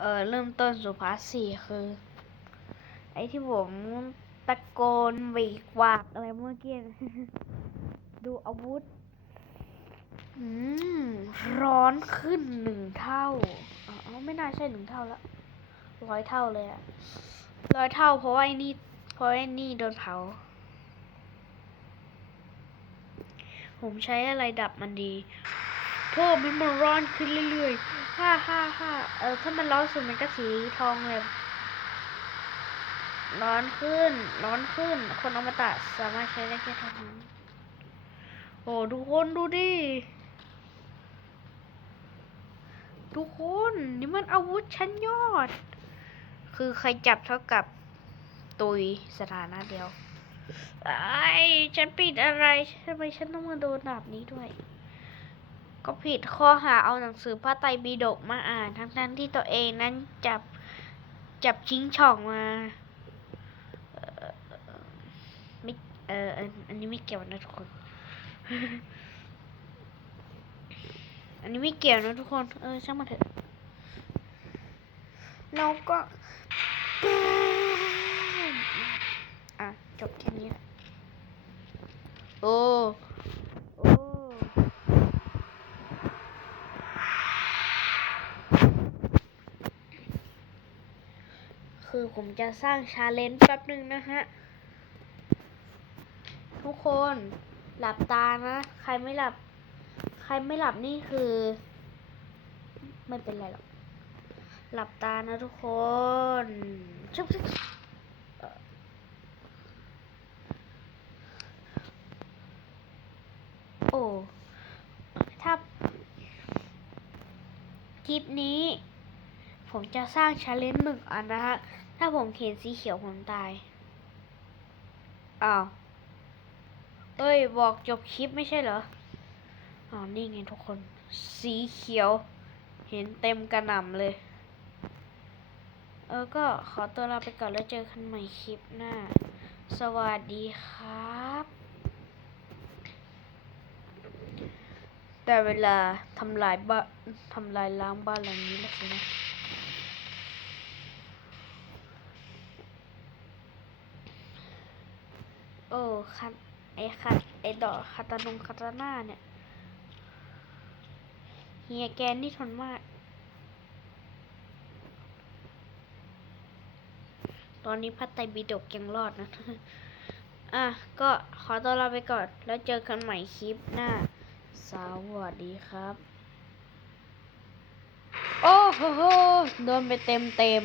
เออเริ่มต้นสุภาษิตคือ ไอ้ที่ผมตะโกนวีกวากอะไรเมื่อกี้ดูอาวุธ อืม ร้อนขึ้นหนึ่งเท่าอ๋อไม่น่าใช่หนึ่งเท่าละร้อยเท่าเลยอะร้อยเท่าเพราะว่าไอ้นี่เพราะไอ้นี่โดนเผา ผมใช้อะไรดับมันดี โทษมันมันร้อนขึ้นเรื่อยๆ ฮ่าฮ่าฮ่าเออถ้ามันร้อนสุดมันก็สีทองเลย ร้อนขึ้น ร้อนขึ้น คนอมตะสามารถใช้ได้แค่เท่านั้นโอ้ทุกคนดูดิ ทุกคนนี่มันอาวุธชั้นยอด คือใครจับเท่ากับตุยสถานะเดียว ไอ้ฉันผิดอะไรทำไมฉันต้องมาโดนดาบนี้ด้วย ก็ผิดข้อหาเอาหนังสือพระไตรปิฎกมาอ่าน ทั้งๆที่ตัวเองนั้นจับจับชิงช่องมาเอ่อไม่เอออันอันนี้ไม่เกี่ยวนะทุกคน อันนี้ไม่เกี่ยวนะทุกคน เออช่างมาเถอะเราก็อะจบแค่นี้แหละโอ้โอ้ คือผมจะสร้างชาเลนจ์แป๊บหนึ่งนะฮะ ทุกคนหลับตานะ ใครไม่หลับ ใครไม่หลับนี่คือ ไม่เป็นไรหรอก หลับตานะทุกคนชุบชุบโอ้ ถ้าคลิปนี้ ผมจะสร้างชาเลนจ์หนึ่งอันนะฮะ ถ้าผมเห็นสีเขียวผมตาย อ้าว เอ้ย บอกจบคลิปไม่ใช่เหรอ อ๋อ นี่ไงทุกคน สีเขียว เห็นเต็มกระหน่ำเลย เออ ก็ขอตัวลาไปก่อนแล้วเจอกันใหม่คลิปหน้า สวัสดีครับ แต่เวลาทำลายบ้านทำลายล้างบ้านหลังนี้แล้วสินะ โอ้คันไอ้คันไอ้ดอกคาตาลงคาตาน่าเนี่ยเฮียแกนนี่ทนมาก ตอนนี้พัดไตรปิฎกยังรอดนะ อะ ก็ขอตัวลาไปก่อน แล้วเจอกันใหม่คลิปหน้า สวัสดีครับ โอ้โหโดนไปเต็มเต็ม